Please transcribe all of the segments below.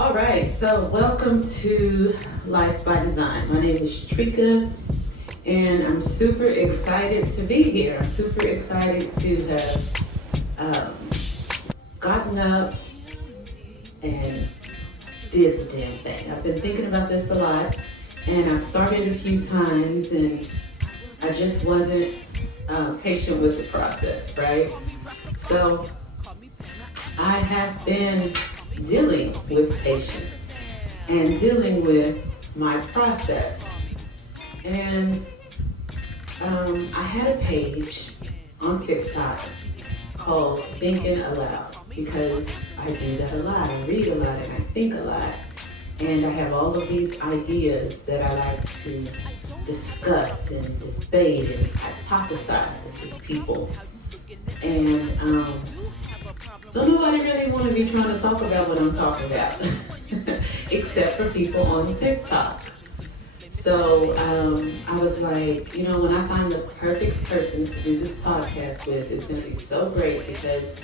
All right, so welcome to Life by Design. My name is Trika, and I'm super excited to be here. I'm super excited to have gotten up and did the damn thing. I've been thinking about this a lot, and I've started a few times, and I just wasn't patient with the process, right? So I have been dealing with patience and dealing with my process. And I had a page on TikTok called Thinking Aloud because I do that a lot. I read a lot and I think a lot. And I have all of these ideas that I like to discuss and debate and hypothesize with people. And don't nobody really want to be trying to talk about what I'm talking about, except for people on TikTok. So I was like, when I find the perfect person to do this podcast with, it's going to be so great because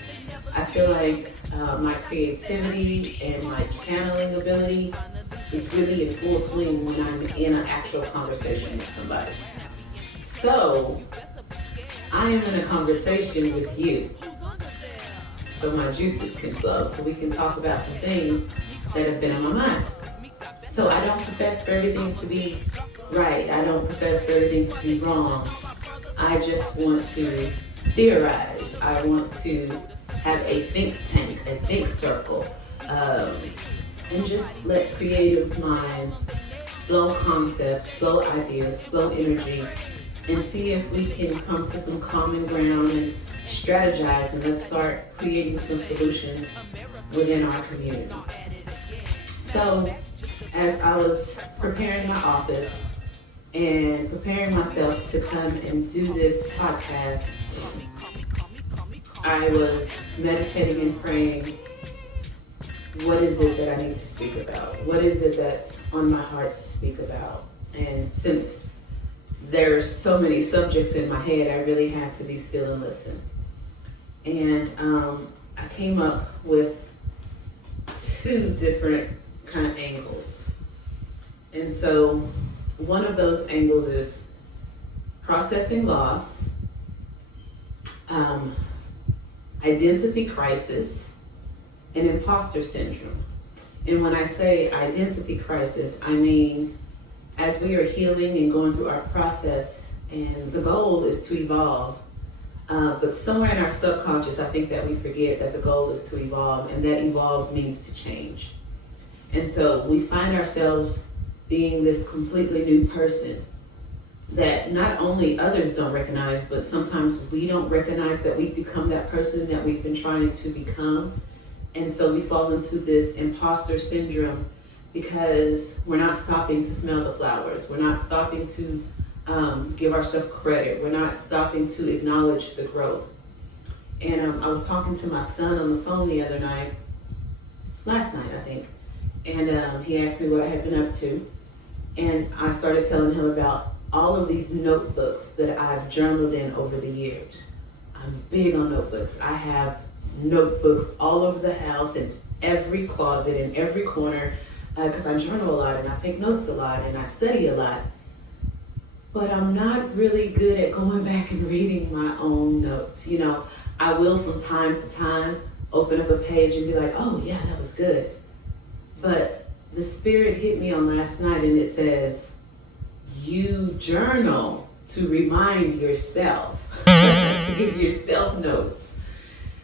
I feel like my creativity and my channeling ability is really in full swing when I'm in an actual conversation with somebody. So I am in a conversation with you, so my juices can flow, so we can talk about some things that have been on my mind. So I don't profess for everything to be right. I don't profess for everything to be wrong. I just want to theorize. I want to have a think tank, a think circle, and just let creative minds flow concepts, flow ideas, flow energy, and see if we can come to some common ground and strategize, and let's start creating some solutions within our community. So as I was preparing my office and preparing myself to come and do this podcast, I was meditating and praying, what is it that I need to speak about? What is it that's on my heart to speak about? And since there's so many subjects in my head, I really had to be still and listen. And I came up with two different kind of angles. And so one of those angles is processing loss, identity crisis, and imposter syndrome. And when I say identity crisis, I mean as we are healing and going through our process, and the goal is to evolve, but somewhere in our subconscious, I think that we forget that the goal is to evolve, and that evolve means to change. And so we find ourselves being this completely new person that not only others don't recognize, but sometimes we don't recognize that we've become that person that we've been trying to become. And so we fall into this imposter syndrome because we're not stopping to smell the flowers. We're not stopping to give ourselves credit. We're not stopping to acknowledge the growth. And I was talking to my son on the phone the other night, last night I think, and he asked me what I had been up to. And I started telling him about all of these notebooks that I've journaled in over the years. I'm big on notebooks. I have notebooks all over the house, in every closet, in every corner, because I journal a lot and I take notes a lot and I study a lot. But I'm not really good at going back and reading my own notes. I will from time to time open up a page and be like, oh yeah, that was good. But the spirit hit me on last night and it says, you journal to remind yourself, to give yourself notes.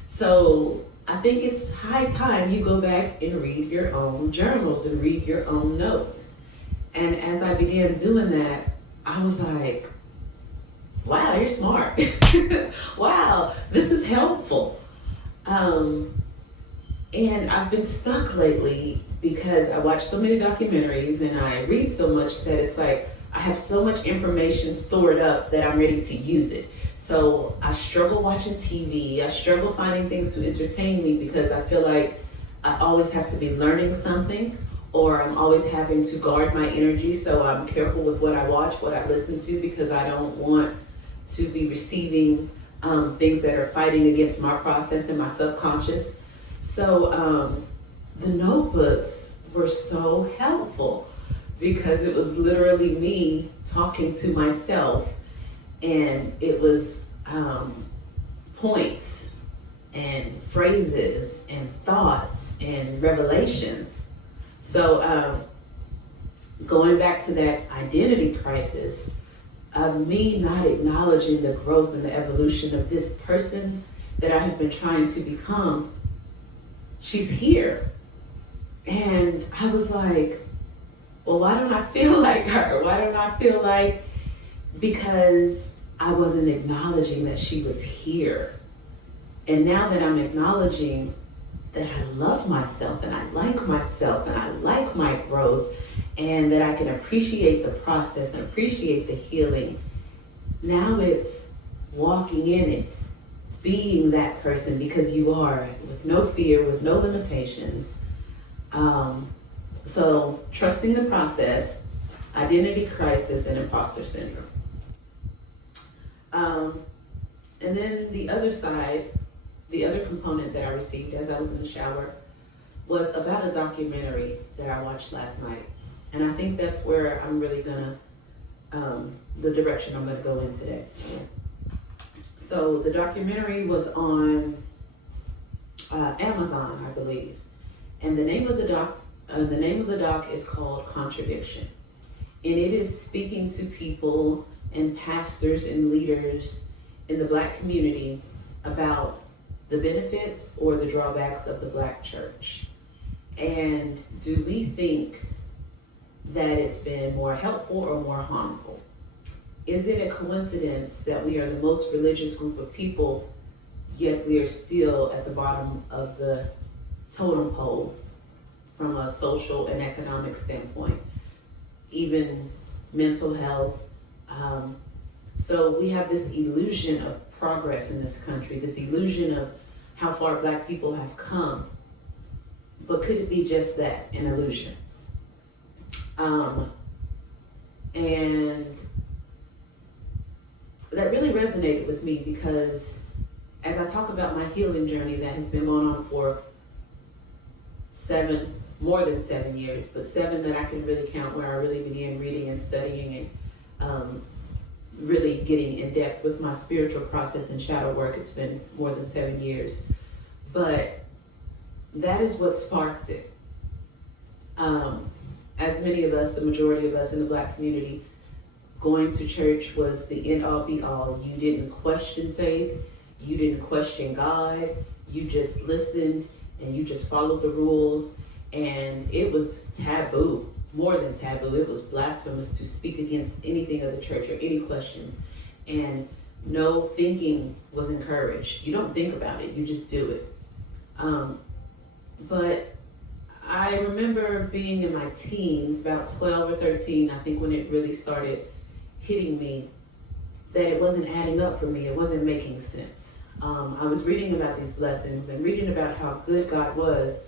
So I think it's high time you go back and read your own journals and read your own notes. And as I began doing that, I was like, wow, you're smart. Wow, this is helpful. And I've been stuck lately because I watch so many documentaries and I read so much that it's like I have so much information stored up that I'm ready to use it. So I struggle watching TV. I struggle finding things to entertain me because I feel like I always have to be learning something, or I'm always having to guard my energy. So I'm careful with what I watch, what I listen to, because I don't want to be receiving things that are fighting against my process and my subconscious. So the notebooks were so helpful because it was literally me talking to myself, and it was points and phrases and thoughts and revelations. So going back to that identity crisis of me not acknowledging the growth and the evolution of this person that I have been trying to become, she's here. And I was like, well, why don't I feel like her? Why don't I feel like, because I wasn't acknowledging that she was here. And now that I'm acknowledging that I love myself and I like myself and I like my growth and that I can appreciate the process and appreciate the healing, now it's walking in it, being that person because you are, with no fear, with no limitations. So trusting the process, identity crisis, and imposter syndrome. And then the other side, the other component that I received as I was in the shower was about a documentary that I watched last night. And I think that's where I'm really gonna, the direction I'm gonna go in today. So the documentary was on Amazon, I believe. And the name of the doc is called Contradiction. And it is speaking to people and pastors and leaders in the Black community about the benefits or the drawbacks of the Black church. And do we think that it's been more helpful or more harmful? Is it a coincidence that we are the most religious group of people, yet we are still at the bottom of the totem pole from a social and economic standpoint, even mental health? So we have this illusion of progress in this country, this illusion of how far Black people have come. But could it be just that, an illusion? And that really resonated with me because as I talk about my healing journey that has been going on for more than 7 years, but 7 that I can really count, where I really began reading and studying and really getting in depth with my spiritual process and shadow work. It's been more than 7 years. But that is what sparked it. As many of us, the majority of us in the Black community, going to church was the end all be all. You didn't question faith. You didn't question God. You just listened and you just followed the rules. And it was taboo, more than taboo. It was blasphemous to speak against anything of the church or any questions. And no thinking was encouraged. You don't think about it, you just do it. But I remember being in my teens, about 12 or 13, I think, when it really started hitting me that it wasn't adding up for me. It wasn't making sense. I was reading about these blessings and reading about how good God was,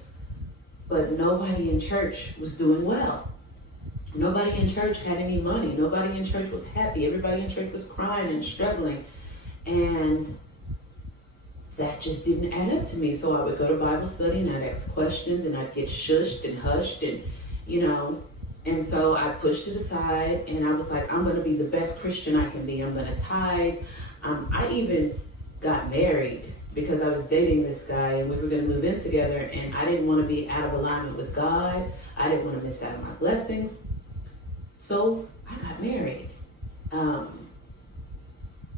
but nobody in church was doing well. Nobody in church had any money. Nobody in church was happy. Everybody in church was crying and struggling. And that just didn't add up to me. So I would go to Bible study and I'd ask questions and I'd get shushed and hushed and, and so I pushed it aside and I was like, I'm going to be the best Christian I can be. I'm going to tithe. I even got married because I was dating this guy and we were going to move in together, and I didn't want to be out of alignment with God. I didn't want to miss out on my blessings. So I got married.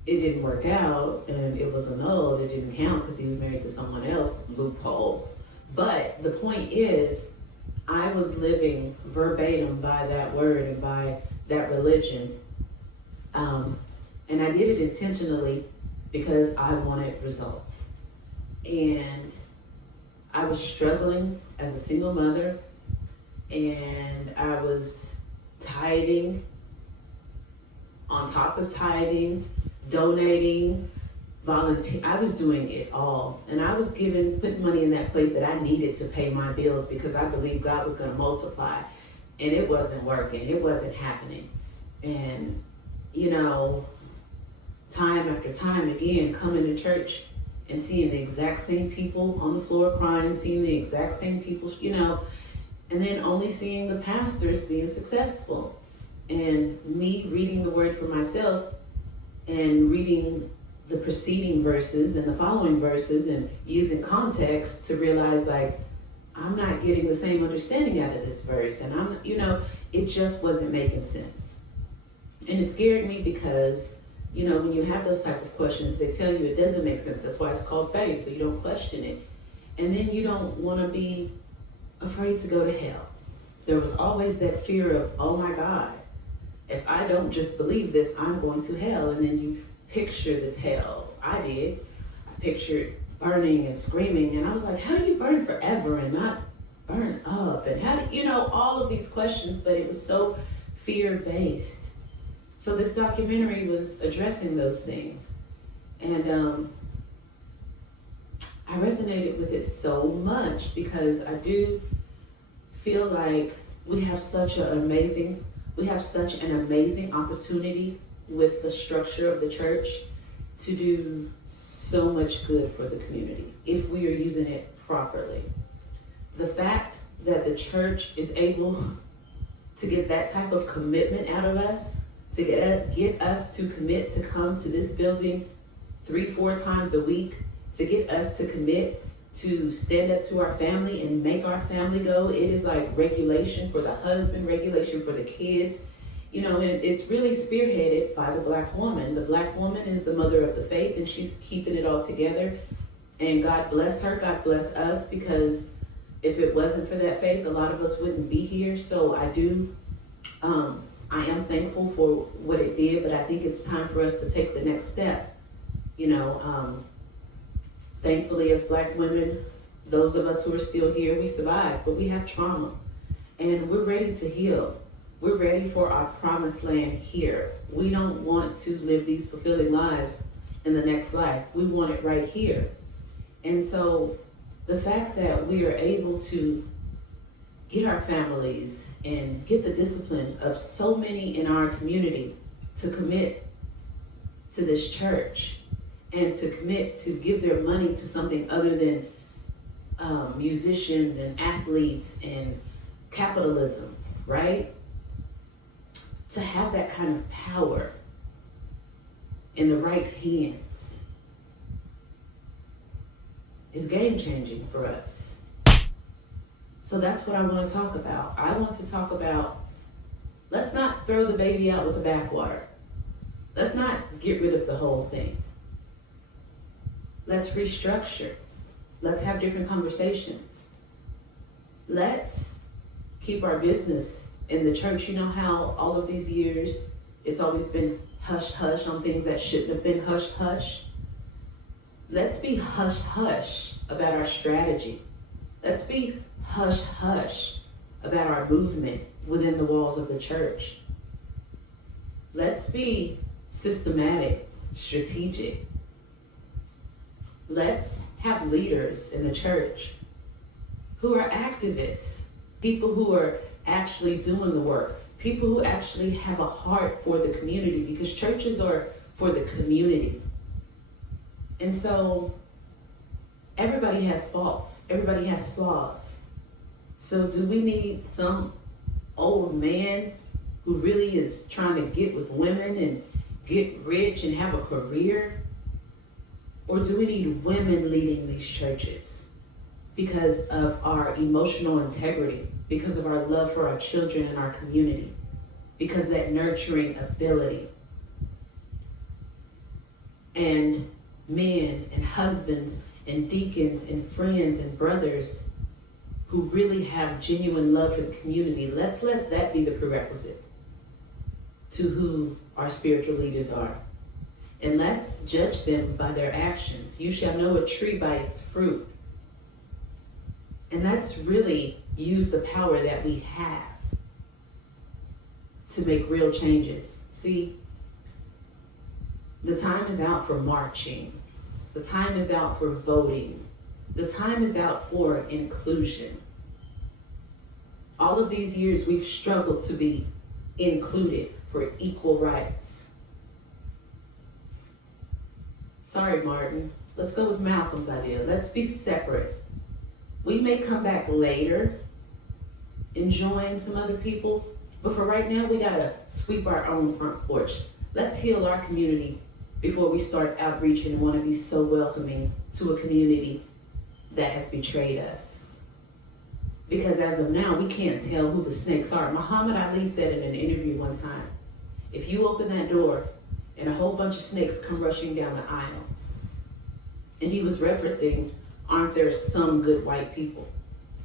It didn't work out and it was annulled. It didn't count because he was married to someone else. Loophole. But the point is, I was living verbatim by that word and by that religion. And I did it intentionally because I wanted results. And I was struggling as a single mother, and I was tithing on top of tithing, donating, volunteer. I was doing it all. And I was putting money in that plate that I needed to pay my bills because I believed God was going to multiply. And it wasn't working. It wasn't happening. And, time after time again, coming to church and seeing the exact same people on the floor crying, seeing the exact same people, and then only seeing the pastors being successful. And me reading the word for myself and reading the preceding verses and the following verses and using context to realize, like, I'm not getting the same understanding out of this verse. And it just wasn't making sense. And it scared me because, when you have those type of questions, they tell you it doesn't make sense. That's why it's called faith, so you don't question it. And then you don't want to be afraid to go to hell. There was always that fear of, oh my God, if I don't just believe this, I'm going to hell. And then you picture this hell. I did. I pictured burning and screaming. And I was like, how do you burn forever and not burn up? And how do all of these questions, but it was so fear-based. So this documentary was addressing those things. And I resonated with it so much because I do feel like we have such an amazing opportunity with the structure of the church to do so much good for the community if we are using it properly. The fact that the church is able to get that type of commitment out of us, to get us to commit to come to this building 3-4 times a week, to get us to commit to stand up to our family and make our family go. It is like regulation for the husband, regulation for the kids. And it's really spearheaded by the Black woman. The Black woman is the mother of the faith, and she's keeping it all together. And God bless her, God bless us, because if it wasn't for that faith, a lot of us wouldn't be here. So I am thankful for what it did, but I think it's time for us to take the next step. Thankfully, as Black women, those of us who are still here, we survived, but we have trauma, and we're ready to heal. We're ready for our promised land here. We don't want to live these fulfilling lives in the next life. We want it right here. And so the fact that we are able to get our families and get the discipline of so many in our community to commit to this church and to commit to give their money to something other than musicians and athletes and capitalism, right? To have that kind of power in the right hands is game-changing for us. So that's what I want to talk about. I want to talk about, let's not throw the baby out with the bathwater. Let's not get rid of the whole thing. Let's restructure. Let's have different conversations. Let's keep our business in the church. You know how all of these years it's always been hush-hush on things that shouldn't have been hush-hush? Let's be hush-hush about our strategy. Let's be hush-hush about our movement within the walls of the church. Let's be systematic, strategic. Let's have leaders in the church who are activists, people who are actually doing the work, people who actually have a heart for the community, because churches are for the community. And so everybody has faults, everybody has flaws. So do we need some old man who really is trying to get with women and get rich and have a career? Or do we need women leading these churches because of our emotional integrity, because of our love for our children and our community, because that nurturing ability? And men and husbands and deacons and friends and brothers who really have genuine love for the community, let's let that be the prerequisite to who our spiritual leaders are. And let's judge them by their actions. You shall know a tree by its fruit. And let's really use the power that we have to make real changes. See, the time is out for marching. The time is out for voting. The time is out for inclusion. All of these years we've struggled to be included for equal rights. Sorry, Martin. Let's go with Malcolm's idea. Let's be separate. We may come back later enjoying some other people. But for right now, we gotta sweep our own front porch. Let's heal our community before we start outreaching and want to be so welcoming to a community that has betrayed us. Because as of now, we can't tell who the snakes are. Muhammad Ali said in an interview one time, if you open that door and a whole bunch of snakes come rushing down the aisle, and he was referencing, aren't there some good white people?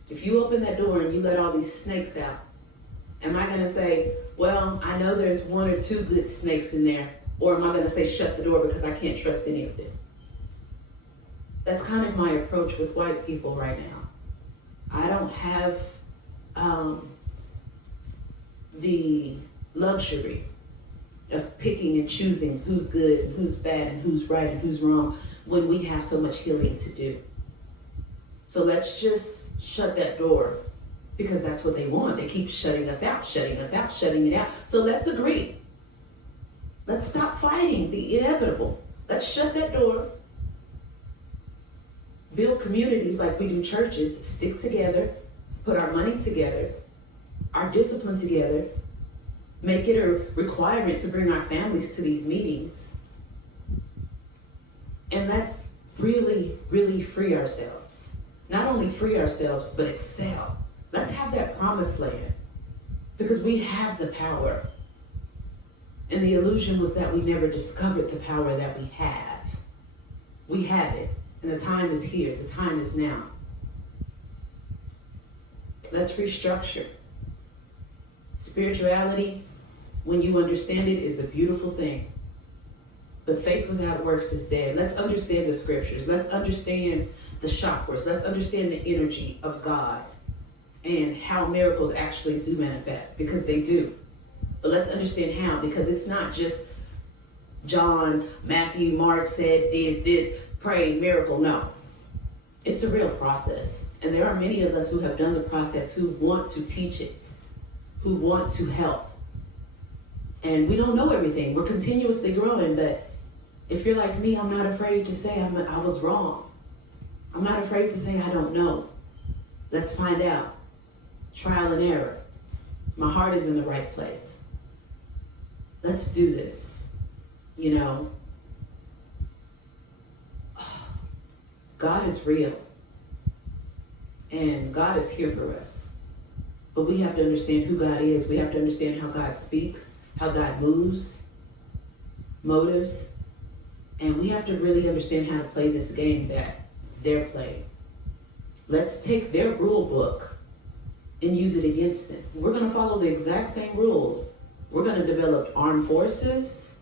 If you open that door and you let all these snakes out, am I gonna say, well, I know there's one or two good snakes in there, or am I gonna say shut the door because I can't trust any of them? That's kind of my approach with white people right now. I don't have the luxury of picking and choosing who's good and who's bad and who's right and who's wrong when we have so much healing to do. So let's just shut that door, because that's what they want. They keep shutting us out, shutting it out. So let's agree. Let's stop fighting the inevitable. Let's shut that door. Build communities like we do churches, stick together, put our money together, our discipline together, make it a requirement to bring our families to these meetings. And let's really, really free ourselves. Not only free ourselves, but excel. Let's have that promised land, because we have the power. And the illusion was that we never discovered the power that we have. We have it, and the time is here. The time is now. Let's restructure. Spirituality, when you understand it, is a beautiful thing. But faith without works is dead. Let's understand the scriptures. Let's understand the chakras. Let's understand the energy of God and how miracles actually do manifest, because they do. But let's understand how, because it's not just John, Matthew, Mark said, did this, pray, miracle. No. It's a real process. And there are many of us who have done the process, who want to teach it, who want to help. And we don't know everything. We're continuously growing, but if you're like me, I'm not afraid to say I was wrong. I'm not afraid to say I don't know. Let's find out. Trial and error. My heart is in the right place. Let's do this. You know, God is real. And God is here for us. But we have to understand who God is. We have to understand how God speaks, how God moves, motives. And we have to really understand how to play this game that they're playing. Let's take their rule book and use it against them. We're going to follow the exact same rules. We're going to develop armed forces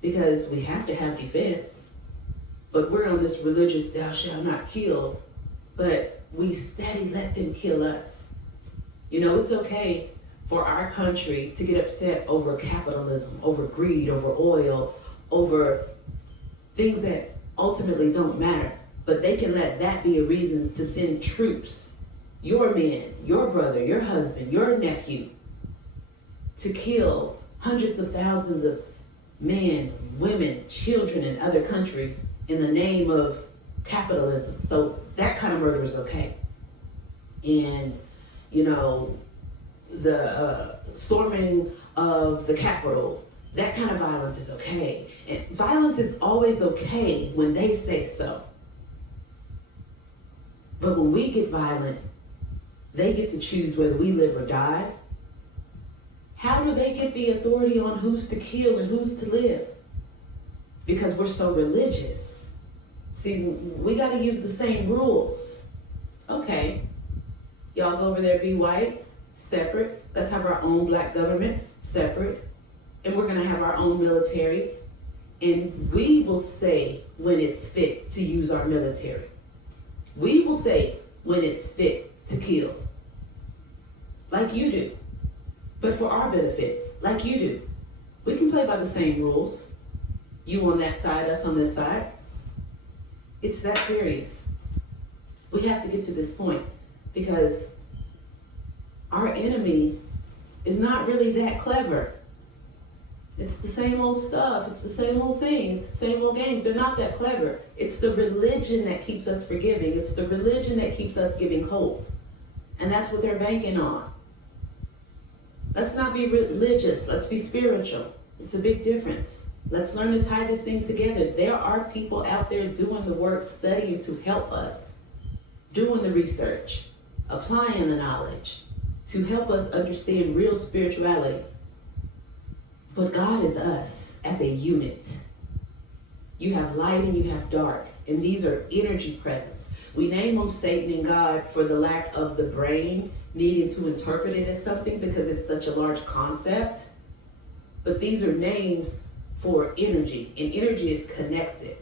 because we have to have defense. But we're on this religious thou shalt not kill, but we steady let them kill us. You know, it's okay for our country to get upset over capitalism, over greed, over oil, over things that ultimately don't matter. But they can let that be a reason to send troops, your man, your brother, your husband, your nephew, to kill hundreds of thousands of men, women, children in other countries in the name of capitalism. So that kind of murder is okay. And, you know, the storming of the Capitol, that kind of violence is okay. And violence is always okay when they say so. But when we get violent, they get to choose whether we live or die. How do they get the authority on who's to kill and who's to live? Because we're so religious. See, we got to use the same rules. Okay, y'all go over there, be white, separate. Let's have our own black government, separate. And we're going to have our own military. And we will say when it's fit to use our military. We will say when it's fit to kill. Like you do. But for our benefit, like you do. We can play by the same rules. You on that side, us on this side. It's that serious. We have to get to this point because our enemy is not really that clever. It's the same old stuff. It's the same old thing. It's the same old games. They're not that clever. It's the religion that keeps us forgiving. It's the religion that keeps us giving hope. And that's what they're banking on. Let's not be religious. Let's be spiritual. It's a big difference. Let's learn to tie this thing together. There are people out there doing the work, studying to help us, doing the research, applying the knowledge to help us understand real spirituality. But God is us as a unit. You have light and you have dark, and these are energy presence. We name them Satan and God for the lack of the brain needing to interpret it as something because it's such a large concept. But these are names for energy, and energy is connected.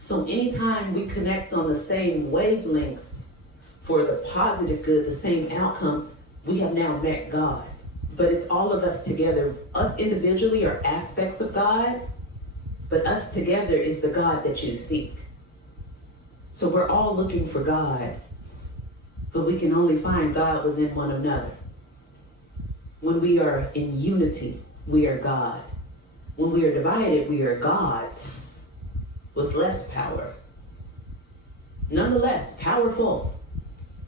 So anytime we connect on the same wavelength for the positive good, the same outcome, we have now met God. But it's all of us together. Us individually are aspects of God, but us together is the God that you seek. So we're all looking for God, but we can only find God within one another. When we are in unity, we are God. When we are divided, we are gods with less power. Nonetheless, powerful.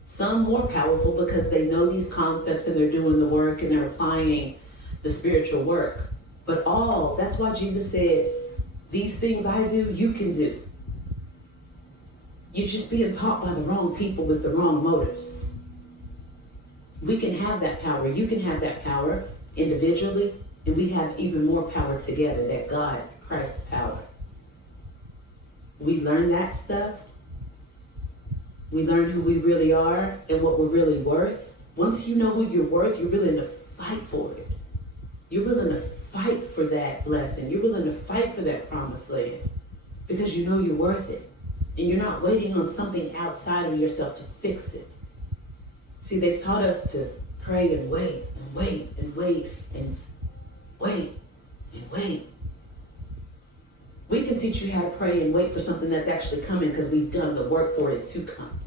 Some more powerful because they know these concepts and they're doing the work and they're applying the spiritual work. But that's why Jesus said, these things I do, you can do. You're just being taught by the wrong people with the wrong motives. We can have that power. You can have that power individually, and we have even more power together, that God, Christ power. We learn that stuff. We learn who we really are and what we're really worth. Once you know who you're worth, you're willing to fight for it. You're willing to fight for that blessing. You're willing to fight for that promised land because you know you're worth it. And you're not waiting on something outside of yourself to fix it. See, they've taught us to pray and wait and wait and wait and wait and wait. We can teach you how to pray and wait for something that's actually coming because we've done the work for it to come.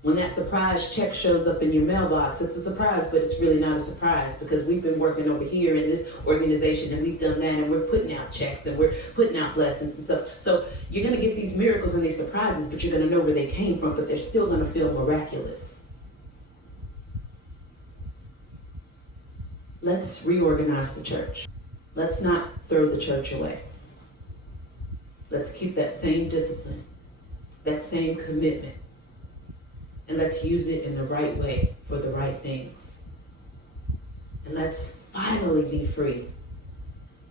When that surprise check shows up in your mailbox, it's a surprise, but it's really not a surprise because we've been working over here in this organization and we've done that and we're putting out checks and we're putting out blessings and stuff. So you're going to get these miracles and these surprises, but you're going to know where they came from, but they're still going to feel miraculous. Let's reorganize the church. Let's not throw the church away. Let's keep that same discipline, that same commitment. And let's use it in the right way for the right things. And let's finally be free.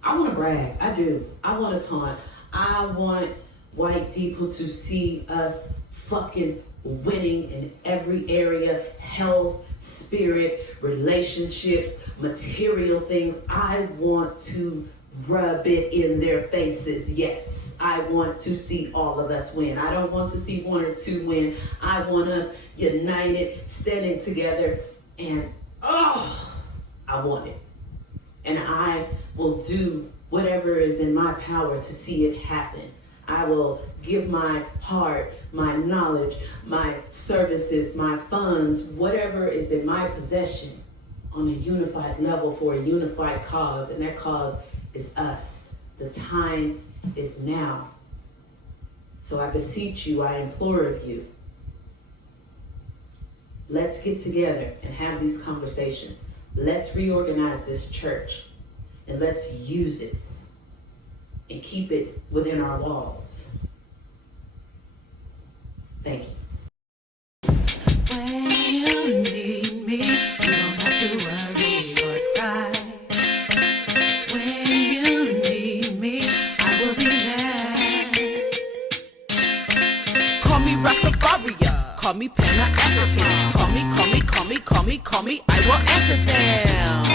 I want to brag. I do. I want to taunt. I want white people to see us fucking winning in every area. Health, spirit, relationships, material things. I want to rub it in their faces. Yes, I want to see all of us win. I don't want to see one or two win. I want us united, standing together, and I want it. And I will do whatever is in my power to see it happen. I will give my heart, my knowledge, my services, my funds, whatever is in my possession on a unified level for a unified cause, and that cause is us. The time is now. So I beseech you, I implore of you, let's get together and have these conversations. Let's reorganize this church and let's use it and keep it within our walls. Thank you. When you need me, you don't have to worry or cry. When you need me, I will be there. Call me Rastafaria, call me Pan-African, call me, I will answer them.